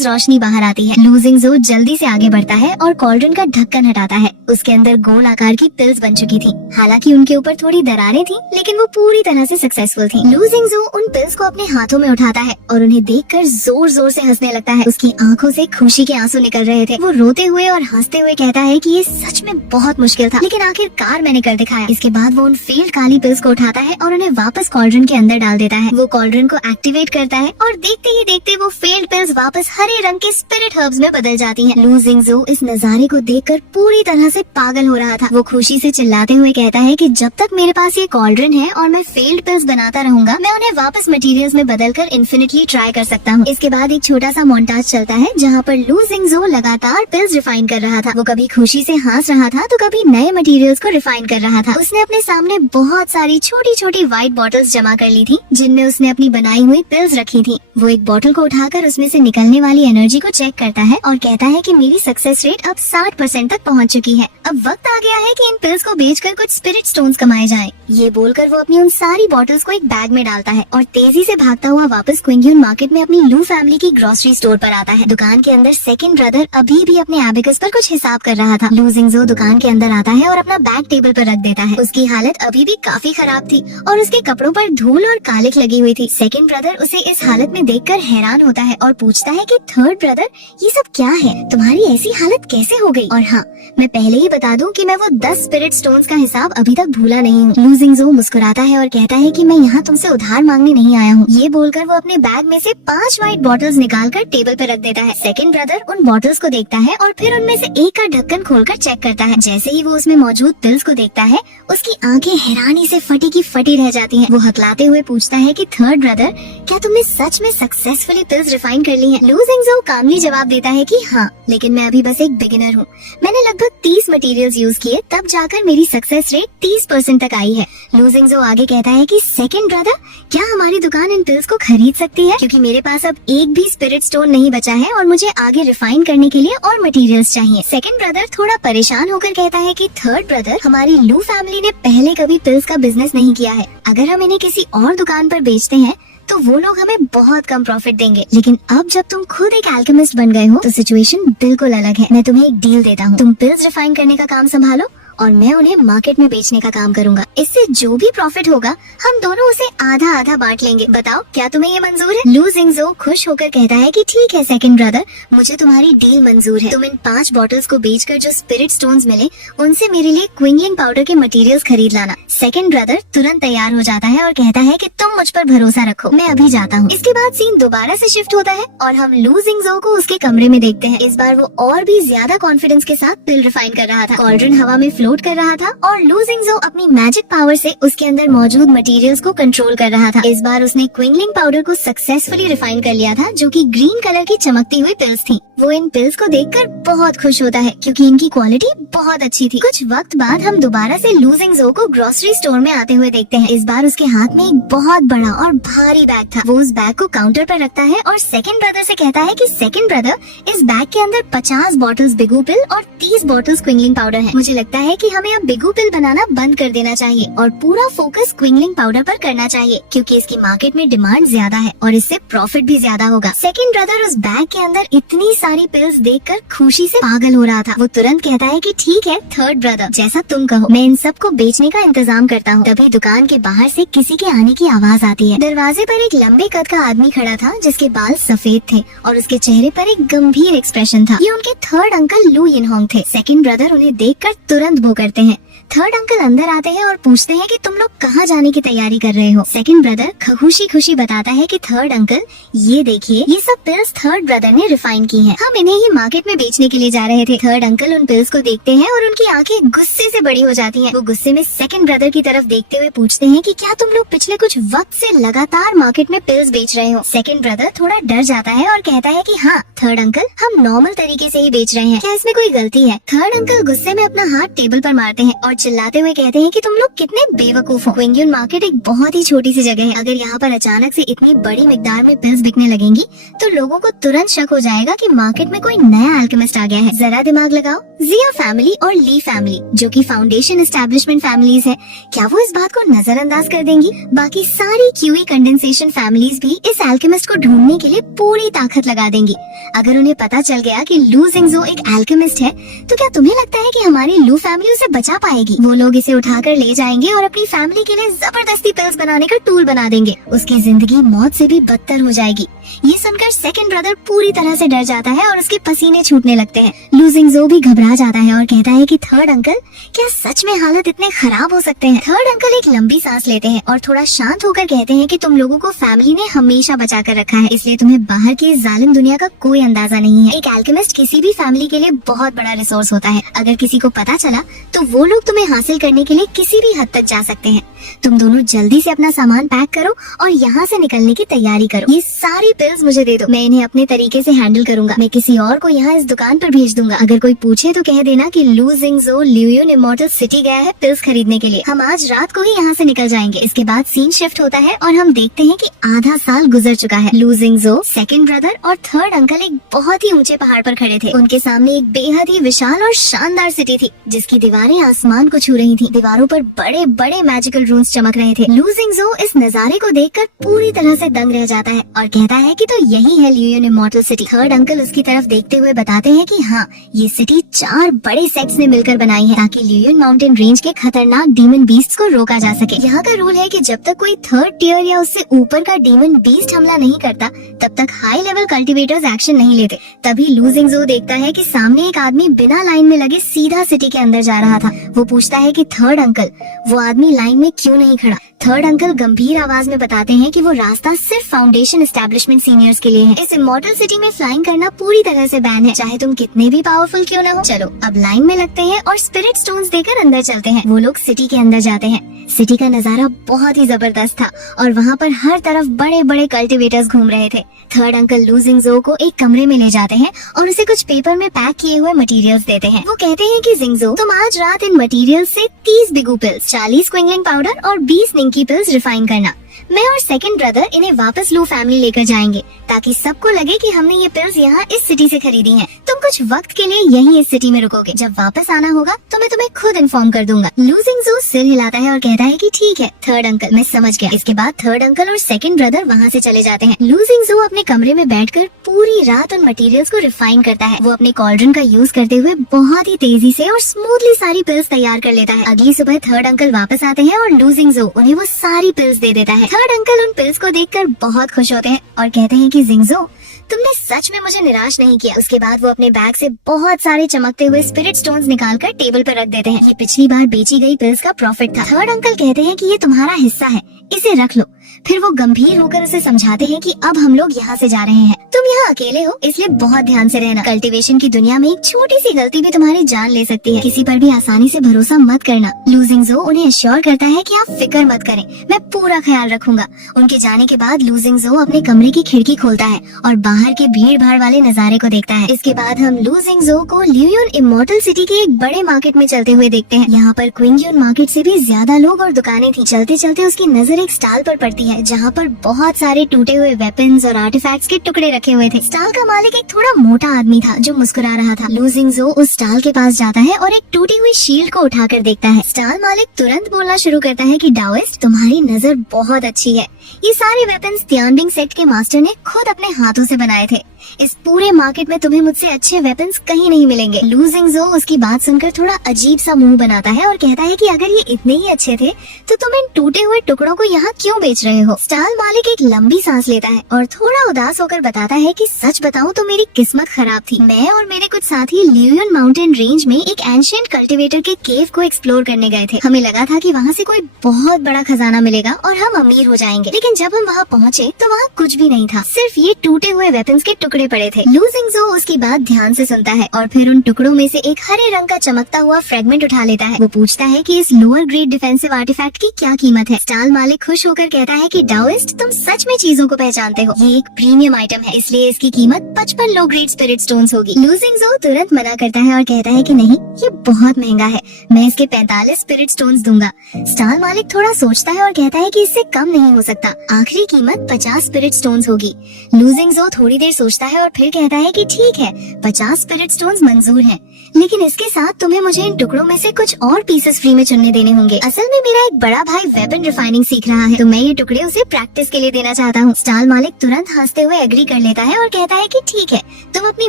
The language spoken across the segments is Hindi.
तेज रोशनी बाहर आती है। लू जिंगजो जल्दी से आगे बढ़ता है और कॉल्ड्रन का ढक्कन हटाता है। उसके अंदर गोल आकार की पिल्स बन चुकी थी। हालांकि उनके ऊपर थोड़ी दरारें थी, लेकिन वो पूरी तरह से सक्सेसफुल थी। लू जिंगजो उन पिल्स को अपने हाथों में उठाता है और उन्हें देखकर जोर जोर से हंसने लगता है। उसकी आंखों से खुशी के आंसू निकल रहे थे। वो रोते हुए और हंसते हुए कहता है कि ये सच में बहुत मुश्किल था, लेकिन आखिरकार मैंने कर दिखाया। इसके बाद वो उन फेल्ड काली पिल्स को उठाता है और उन्हें वापस कॉल्ड्रन के अंदर डाल देता है। वो कॉल्ड्रन को एक्टिवेट करता है और देखते ही देखते वो फेल्ड पिल्स वापस हरे रंग के स्पिरिट हर्ब्स में बदल जाती हैं। लू जिंगजो इस नजारे को देखकर पूरी तरह से पागल हो रहा था। वो खुशी से चिल्लाते हुए कहता है कि जब तक मेरे पास ये कॉल्ड्रन है और मैं फेल्ड पिल्स बनाता रहूंगा, मैं उन्हें वापस मटेरियल्स में बदलकर इन्फिनिटली ट्राई कर सकता हूँ। इसके बाद एक छोटा सा मोन्टाज चलता है जहाँ पर लू जिंगजो लगातार पिल्स रिफाइन कर रहा था। वो कभी खुशी से हंस रहा था तो कभी नए मटेरियल्स को रिफाइन कर रहा था। उसने अपने सामने बहुत सारी छोटी छोटी व्हाइट बॉटल्स जमा कर ली थी, जिनमें उसने अपनी बनाई हुई पिल्स रखी थी। वो एक बॉटल को उठाकर उसमें से निकलने वाली एनर्जी को चेक करता है और कहता है कि मेरी सक्सेस रेट अब 60% तक पहुंच चुकी है। अब वक्त आ गया है कि इन पिल्स को बेचकर कुछ स्पिरिट स्टोन्स कमाए जाएं। ये बोलकर वो अपनी उन सारी बॉटल्स को एक बैग में डालता है और तेजी से भागता हुआ वापस क्विंगियन मार्केट में अपनी लू फैमिली की ग्रोसरी स्टोर पर आता है। दुकान के अंदर सेकंड ब्रदर अभी भी अपने एबिकस पर कुछ हिसाब कर रहा था। लू जिंगजो दुकान के अंदर आता है और अपना बैग टेबल पर रख देता है। उसकी हालत अभी भी काफी खराब थी और उसके कपड़ों पर धूल और कालिक लगी हुई थी। सेकंड ब्रदर उसे इस हालत में देखकर हैरान होता है और पूछता है कि थर्ड ब्रदर, ये सब क्या है? तुम्हारी ऐसी हालत कैसे हो गई? और हाँ, मैं पहले ही बता दूं कि मैं वो 10 स्पिरिट स्टोन्स का हिसाब अभी तक भूला नहीं हूँ। लू जिंगजो मुस्कुराता है और कहता है कि मैं यहाँ तुमसे उधार मांगने नहीं आया हूँ। ये बोलकर वो अपने बैग में से 5 व्हाइट बॉटल्स निकालकर टेबल पर रख देता है। सेकंड ब्रदर उन बॉटल्स को देखता है और फिर उनमें से एक का ढक्कन खोलकर चेक करता है। जैसे ही वो उसमें मौजूद पिल्स को देखता है, उसकी आंखें हैरानी से फटी की फटी रह जाती हैं। वो हकलाते हुए पूछता है कि थर्ड ब्रदर, क्या तुमने सच में सक्सेसफुली पिल्स रिफाइन कर ली हैं? लू जिंगजो कामली जवाब देता है कि हाँ, लेकिन मैं अभी बस एक बिगिनर हूँ। मैंने लगभग 30 मटेरियल्स यूज किए, तब जाकर मेरी सक्सेस रेट 30% तक आई है। लू जिंगजो आगे कहता है कि सेकंड ब्रदर, क्या हमारी दुकान इन पिल्स को खरीद सकती है? क्योंकि मेरे पास अब एक भी स्पिरिट स्टोन नहीं बचा है और मुझे आगे रिफाइन करने के लिए और मटेरियल्स चाहिए। सेकंड ब्रदर थोड़ा परेशान होकर कहता है कि थर्ड ब्रदर, हमारी लू फैमिली ने पहले कभी पिल्स का बिजनेस नहीं किया है। अगर हम इन्हें किसी और दुकान पर बेचते हैं तो वो लोग हमें बहुत कम प्रॉफिट देंगे, लेकिन अब जब तुम खुद एक अल्केमिस्ट बन गए हो तो सिचुएशन बिल्कुल अलग है। मैं तुम्हें एक डील देता हूँ, तुम पिल्स रिफाइन करने का काम संभालो और मैं उन्हें मार्केट में बेचने का काम करूंगा। इससे जो भी प्रॉफिट होगा हम दोनों उसे आधा आधा बांट लेंगे। बताओ, क्या तुम्हें ये मंजूर है? लू जिंगजो खुश होकर कहता है कि ठीक है सेकंड ब्रदर, मुझे तुम्हारी डील मंजूर है। तुम इन 5 बॉटल्स को बेचकर जो स्पिरिट स्टोन्स मिले उनसे मेरे लिए क्विंगलिंग पाउडर के मटेरियल्स खरीद लाना। सेकंड ब्रदर तुरंत तैयार हो जाता है और कहता है कि तुम मुझ पर भरोसा रखो, मैं अभी जाता हूँ। इसके बाद सीन दोबारा से शिफ्ट होता है और हम लू जिंगजो को उसके कमरे में देखते हैं। इस बार वो और भी ज्यादा कॉन्फिडेंस के साथ पिल रिफाइन कर रहा था। कॉल्ड्रन हवा में फ्लोट कर रहा था और लू जिंगजो अपनी मैजिक पावर से उसके अंदर मौजूद मटेरियल्स को कंट्रोल कर रहा था। इस बार उसने क्विंगलिंग पाउडर को सक्सेसफुली रिफाइन कर लिया था, जो कि ग्रीन कलर की चमकती हुई पिल्स थी। वो इन पिल्स को देखकर बहुत खुश होता है क्योंकि इनकी क्वालिटी बहुत अच्छी थी। कुछ वक्त बाद हम दोबारा से लू जिंगजो को ग्रोसरी स्टोर में आते हुए देखते हैं। इस बार उसके हाथ में एक बहुत बड़ा और भारी बैग था। वो उस बैग को काउंटर पर रखता है और सेकंड ब्रदर से कहता है कि सेकंड ब्रदर, इस बैग के अंदर 50 बॉटल्स बिगू पिल और 30 बॉटल्स क्विंगलिंग पाउडर है। मुझे लगता है कि हमें अब बिगू पिल बनाना बंद कर देना चाहिए और पूरा फोकस क्विंगलिंग पाउडर पर करना चाहिए, क्योंकि इसकी मार्केट में डिमांड ज्यादा है और इससे प्रॉफिट भी ज्यादा होगा। सेकंड ब्रदर उस बैग के अंदर इतनी सारी पिल्स देखकर खुशी से पागल हो रहा था। वो तुरंत कहता है कि ठीक है थर्ड ब्रदर, जैसा तुम कहो, मैं इन सब को बेचने का इंतजाम करता हूँ। तभी दुकान के बाहर से किसी के आने की आवाज आती है। दरवाजे पर एक लंबे कद का आदमी खड़ा था जिसके बाल सफेद थे और उसके चेहरे पर एक गंभीर एक्सप्रेशन था। ये उनके थर्ड अंकल लू यिनहोंग थे। सेकंड ब्रदर उन्हें देखकर तुरंत वो करते हैं। थर्ड अंकल अंदर आते हैं और पूछते हैं कि तुम लोग कहाँ जाने की तैयारी कर रहे हो? सेकंड ब्रदर खुशी खुशी बताता है कि थर्ड अंकल, ये देखिए, ये सब पिल्स थर्ड ब्रदर ने रिफाइन की हैं। हम इन्हें ही मार्केट में बेचने के लिए जा रहे थे। थर्ड अंकल उन पिल्स को देखते हैं और उनकी आंखें गुस्से से बड़ी हो जाती हैं। वो गुस्से में सेकंड ब्रदर की तरफ देखते हुए पूछते हैं कि क्या तुम लोग पिछले कुछ वक्त से लगातार मार्केट में पिल्स बेच रहे हो? सेकंड ब्रदर थोड़ा डर जाता है और कहता है कि हाँ थर्ड अंकल, हम नॉर्मल तरीके से ही बेच रहे हैं, क्या इसमें कोई गलती है? थर्ड अंकल गुस्से में अपना हाथ टेबल पर मारते हैं और चिल्लाते हुए कहते हैं कि तुम लोग कितने बेवकूफ हो। क्विंगियन मार्केट एक बहुत ही छोटी सी जगह है। अगर यहाँ पर अचानक से इतनी बड़ी मिकदार में पिल्स बिकने लगेंगी तो लोगों को तुरंत शक हो जाएगा कि मार्केट में कोई नया अल्केमिस्ट आ गया है। जरा दिमाग लगाओ, जिया फैमिली और ली फैमिली, जो कि फाउंडेशन एस्टेब्लिशमेंट फैमिलीज है, क्या वो इस बात को नजरअंदाज कर देंगी? बाकी सारी क्यूई कंडेंसेशन फैमिलीज भी इस एल्केमिस्ट को ढूंढने के लिए पूरी ताकत लगा देंगी। अगर उन्हें पता चल गया कि लू जिंगजो एक एल्केमिस्ट है, तो क्या तुम्हें लगता है कि हमारी लू फैमिली उसे बचा पाएगी? वो लोग इसे उठाकर ले जाएंगे और अपनी फैमिली के लिए जबरदस्ती पिल्स बनाने का टूल बना देंगे। उसकी जिंदगी मौत से भी बदतर हो जाएगी। ये सुनकर सेकंड ब्रदर पूरी तरह से डर जाता है और उसके पसीने छूटने लगते हैं। लू जिंगजो भी घबरा जाता है और कहता है कि थर्ड अंकल, क्या सच में हालत इतने खराब हो सकते हैं? थर्ड अंकल एक लंबी सांस लेते हैं और थोड़ा शांत होकर कहते हैं कि तुम लोगों को फैमिली ने हमेशा बचा कर रखा है, इसलिए तुम्हें बाहर की इस जालिम दुनिया का कोई अंदाजा नहीं है। एक एल्केमिस्ट किसी भी फैमिली के लिए बहुत बड़ा रिसोर्स होता है। अगर किसी को पता चला तो वो लोग तुम्हें हासिल करने के लिए किसी भी हद तक जा सकते हैं। तुम दोनों जल्दी से अपना सामान पैक करो और यहाँ से निकलने की तैयारी करो। ये सारी पिल्स मुझे दे दो, मैं इन्हें अपने तरीके से हैंडल करूंगा। मैं किसी और को यहाँ इस दुकान पर भेज दूंगा। अगर कोई पूछे तो कह देना कि लू जिंगजो ल्यूयुन इमॉर्टल सिटी गया है पिल्स खरीदने के लिए। हम आज रात को ही यहाँ से निकल जाएंगे। इसके बाद सीन शिफ्ट होता है और हम देखते हैं कि आधा साल गुजर चुका है। लू जिंगजो, सेकंड ब्रदर और थर्ड अंकल एक बहुत ही ऊंचे पहाड़ पर खड़े थे। उनके सामने एक बेहद ही विशाल और शानदार सिटी थी, जिसकी दीवारें आसमान को छू रही थी। दीवारों पर बड़े बड़े मैजिकल रून्स चमक रहे थे। लू जिंगजो इस नजारे को देखकर पूरी तरह से दंग रह जाता है और कहता है कि तो यही है ल्यूयुन इमॉर्टल सिटी। थर्ड अंकल उसकी तरफ देखते हुए बताते हैं कि हाँ, ये सिटी 4 बड़े सेक्ट्स ने मिलकर बनाई है ताकि ल्यूयुन माउंटेन रेंज के खतरनाक डीमन बीस्ट को रोका जा सके। यहाँ का रूल है कि जब तक कोई थर्ड टियर या उससे ऊपर का डीमन बीस्ट हमला नहीं करता, तब तक हाई लेवल कल्टिवेटर्स एक्शन नहीं लेते। तभी लू जिंगजो देखता है कि सामने एक आदमी बिना लाइन में लगे सीधा सिटी के अंदर जा रहा था। वो पूछता है कि थर्ड अंकल, वो आदमी लाइन में क्यों नहीं खड़ा? थर्ड अंकल गंभीर आवाज में बताते हैं कि वो रास्ता सिर्फ फाउंडेशन एस्टेब्लिशमेंट सीनियर्स के लिए है। इस इमॉर्टल सिटी में फ्लाइंग करना पूरी तरह से बैन है, चाहे तुम कितने भी पावरफुल क्यों न हो। चलो अब लाइन में लगते हैं और स्पिरिट स्टोन्स देकर अंदर चलते हैं। वो लोग सिटी के अंदर जाते हैं। सिटी का नजारा बहुत ही जबरदस्त था और वहाँ पर हर तरफ बड़े बड़े कल्टिवेटर्स घूम रहे थे। थर्ड अंकल लू जिंगजो को एक कमरे में ले जाते हैं और उसे कुछ पेपर में पैक किए हुए मटेरियल्स देते हैं। वो कहते हैं कि जिंगजो, तुम आज रात इन मटेरियल्स से 30 बिगू पिल्स, 40 क्विंगलिन पाउडर और 20 निंकी पिल्स रिफाइन करना। मैं और सेकंड ब्रदर इन्हें वापस लू फैमिली लेकर जाएंगे ताकि सबको लगे कि हमने ये पिल्स यहाँ इस सिटी से खरीदी हैं। तुम कुछ वक्त के लिए यहीं इस सिटी में रुकोगे। जब वापस आना होगा तो मैं तुम्हें खुद इन्फॉर्म कर दूंगा। लू जिंगजो सिर हिलाता है और कहता है कि ठीक है थर्ड अंकल, मैं समझ गया। इसके बाद थर्ड अंकल और सेकंड ब्रदर वहाँ से चले जाते हैं। लू जिंगजो अपने कमरे में बैठकर पूरी रात उन मटेरियल्स को रिफाइन करता है। वो अपने कॉल्ड्रन का यूज करते हुए बहुत ही तेजी से और स्मूथली सारी पिल्स तैयार कर लेता है। अगली सुबह थर्ड अंकल वापस आते हैं और लू जिंगजो उन्हें वो सारी पिल्स दे देता है। थर्ड अंकल उन पिल्स को देखकर बहुत खुश होते हैं और कहते हैं कि जिंगजो, तुमने सच में मुझे निराश नहीं किया। उसके बाद वो अपने बैग से बहुत सारे चमकते हुए स्पिरिट स्टोन्स निकालकर टेबल पर रख देते हैं। ये पिछली बार बेची गई पिल्स का प्रॉफिट था। थर्ड अंकल कहते हैं कि ये तुम्हारा हिस्सा है, इसे रख लो। फिर वो गंभीर होकर उसे समझाते हैं कि अब हम लोग यहाँ से जा रहे हैं। तुम यहाँ अकेले हो, इसलिए बहुत ध्यान से रहना। कल्टीवेशन की दुनिया में एक छोटी सी गलती भी तुम्हारी जान ले सकती है। किसी पर भी आसानी से भरोसा मत करना। लू जिंगजो उन्हें एश्योर करता है कि आप फिक्र मत करें, मैं पूरा ख्याल रखूंगा। उनके जाने के बाद लू जिंगजो अपने कमरे की खिड़की खोलता है और बाहर के भीड़ भाड़ वाले नजारे को देखता है। इसके बाद हम लू जिंगजो को ल्यूयुन इमॉर्टल सिटी के एक बड़े मार्केट में चलते हुए देखते हैं। यहाँ पर क्विंगयुन मार्केट से भी ज्यादा लोग और दुकानें थी। चलते चलते उसकी नजर एक स्टॉल पर पड़ती है जहाँ पर बहुत सारे टूटे हुए वेपन्स और आर्टिफैक्ट्स के टुकड़े रखे हुए थे। स्टॉल का मालिक एक थोड़ा मोटा आदमी था जो मुस्कुरा रहा था। लू जिंगजो उस स्टॉल के पास जाता है और एक टूटी हुई शील्ड को उठाकर देखता है। स्टॉल मालिक तुरंत बोलना शुरू करता है कि डाओइस्ट, तुम्हारी नजर बहुत अच्छी है। ये सारे वेपन्स तियानबिंग सेक्ट के मास्टर ने खुद अपने हाथों से बनाए थे। इस पूरे मार्केट में तुम्हें मुझसे अच्छे वेपन्स कहीं नहीं मिलेंगे। लू जिंगजो उसकी बात सुनकर थोड़ा अजीब सा मुंह बनाता है और कहता है कि अगर ये इतने ही अच्छे थे तो तुम इन टूटे हुए टुकड़ों को यहाँ क्यों बेच रहे हो? स्टॉल मालिक एक लंबी सांस लेता है और थोड़ा उदास होकर बताता है कि सच बताऊं तो मेरी किस्मत खराब थी। मैं और मेरे कुछ साथी ल्यूयुन माउंटेन रेंज में एक एंशिएंट कल्टिवेटर के केव को एक्सप्लोर करने गए थे। हमें लगा था कि वहाँ से कोई बहुत बड़ा खजाना मिलेगा और हम अमीर हो जाएंगे, लेकिन जब हम वहाँ पहुँचे तो वहाँ कुछ भी नहीं था, सिर्फ ये टूटे हुए वेपन्स के टुकड़े पड़े थे। लू जिंगजो उसकी बात ध्यान से सुनता है और फिर उन टुकड़ों में से एक हरे रंग का चमकता हुआ फ्रेगमेंट उठा लेता है। वो पूछता है कि इस लोअर ग्रेड डिफेंसिव आर्टिफैक्ट की क्या कीमत है? स्टॉल मालिक खुश होकर कहता है कि डाओइस्ट, तुम सच में चीजों को पहचानते हो। ये एक प्रीमियम आइटम है, इसलिए इसकी कीमत 55 लो ग्रेड स्पिरिट स्टोन्स होगी। लू जिंगजो तुरंत मना करता है और कहता है कि नहीं, ये बहुत महंगा है, मैं इसके 45 स्पिरिट स्टोन्स दूंगा। स्टॉल मालिक थोड़ा सोचता है और कहता है कि इससे कम नहीं हो सकता। सकता। आखिरी कीमत 50 स्पिरिट स्टोन्स होगी। लूजिंग जो थोड़ी देर सोचता है और फिर कहता है कि ठीक है, 50 स्पिरिट स्टोन्स मंजूर हैं, लेकिन इसके साथ तुम्हें मुझे इन टुकड़ों में से कुछ और पीसेस फ्री में चुनने देने होंगे। असल में मेरा एक बड़ा भाई वेपन रिफाइनिंग सीख रहा है, तो मैं ये टुकड़े उसे प्रैक्टिस के लिए देना चाहता हूँ। स्टाल मालिक तुरंत हंसते हुए एग्री कर लेता है और कहता है कि ठीक है, तुम अपनी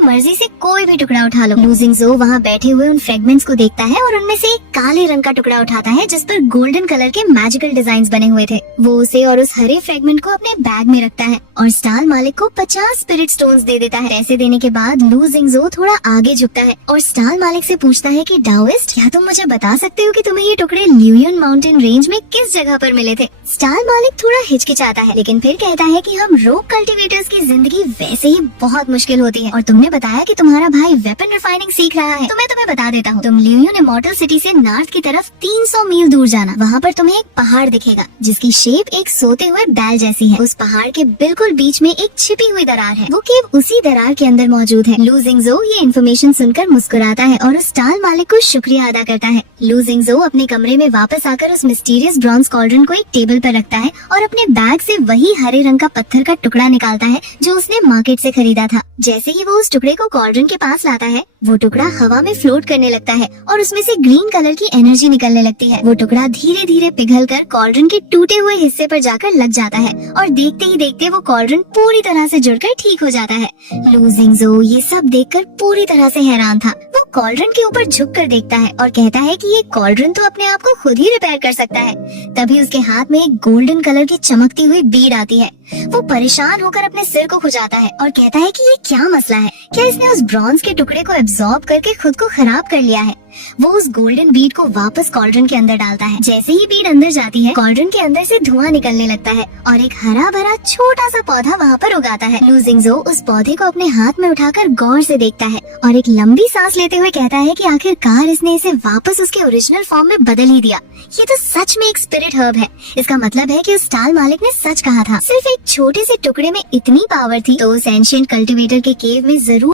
मर्जी से कोई भी टुकड़ा उठा लो। लूजिंग जो वहाँ बैठे हुए उन फ्रेगमेंट्स को देखता है और उनमें से एक काले रंग का टुकड़ा उठाता है जिस पर गोल्डन कलर के मैजिकल डिजाइन बने हुए थे। वो उसे और उस हरे फ्रेगमेंट को अपने बैग में रखता है और स्टाल मालिक को 50 स्पिरिट स्टोन्स दे देता है। पैसे देने के बाद लूजिंग जो थोड़ा आगे झुकता है और स्टाल मालिक से पूछता है कि डाओइस्ट, क्या तुम मुझे बता सकते हो कि तुम्हें ये टुकड़े ल्यूयन माउंटेन रेंज में किस जगह पर मिले थे? स्टाल मालिक थोड़ा हिचकिचाता है, लेकिन फिर कहता है कि हम रोक कल्टीवेटर्स की जिंदगी वैसे ही बहुत मुश्किल होती है और तुमने बताया कि तुम्हारा भाई वेपन रिफाइनिंग सीख रहा है, तो मैं तुम्हें बता देता हूँ। तुम ल्यूयन इमॉर्टल सिटी से नॉर्थ की तरफ 300 मील दूर जाना। वहाँ पर तुम्हें एक पहाड़ दिखेगा जिसकी शेप एक सोते हुए बैल जैसी है। उस पहाड़ के बिल्कुल बीच में एक छिपी हुई दरार है, वो केव उसी दरार के अंदर मौजूद है। लूजिंग जो ये इन्फॉर्मेशन सुनकर मुस्कुराता है और उस स्टाल मालिक को शुक्रिया अदा करता है। लूजिंग जो अपने कमरे में वापस आकर उस मिस्टीरियस ब्रॉन्ज कॉल्ड्रन को एक टेबल पर रखता है और अपने बैग से वही हरे रंग का पत्थर का टुकड़ा निकालता है जो उसने मार्केट से खरीदा था। जैसे ही वो उस टुकड़े को कॉल्ड्रन के पास लाता है, वो टुकड़ा हवा में फ्लोट करने लगता है और उसमें से ग्रीन कलर की एनर्जी निकलने लगती है। वो टुकड़ा धीरे धीरे पिघलकर कॉल्ड्रन के टूटे हुए हिस्से पर जाकर लग जाता है और देखते ही देखते वो कॉल्ड्रन पूरी तरह से जुड़कर ठीक हो जाता है। लूजिंग जो ये सब देखकर पूरी तरह से हैरान था। वो कॉल्ड्रन के ऊपर झुक कर देखता है और कहता है कि ये कॉल्ड्रन तो अपने आप को खुद ही रिपेयर कर सकता है। तभी उसके हाथ में एक गोल्डन कलर की चमकती हुई बीड आती है। वो परेशान होकर अपने सिर को खुजाता है और कहता है कि ये क्या मसला है, क्या इसने उस ब्रॉन्ज के टुकड़े को एब्जॉर्ब करके खुद को खराब कर लिया है? वो उस गोल्डन बीड को वापस कॉल्ड्रन के अंदर डालता है। जैसे ही बीड अंदर जाती है, कॉल्ड्रन के अंदर से धुआं निकलने लगता है और एक हरा भरा छोटा सा पौधा वहाँ पर उगाता है। लूजिंग जो उस पौधे को अपने हाथ में उठाकर गौर से देखता है और एक लंबी सांस लेते हुए कहता है कि आखिरकार इसने इसे वापस उसके ओरिजिनल फॉर्म में बदल ही दिया। ये तो सच में एक स्पिरिट हर्ब है। इसका मतलब है कि उस स्टाल मालिक ने सच कहा था। सिर्फ एक छोटे से टुकड़े में इतनी पावर थी, तो उस एंशिएंट कल्टीवेटर के केव में जरूर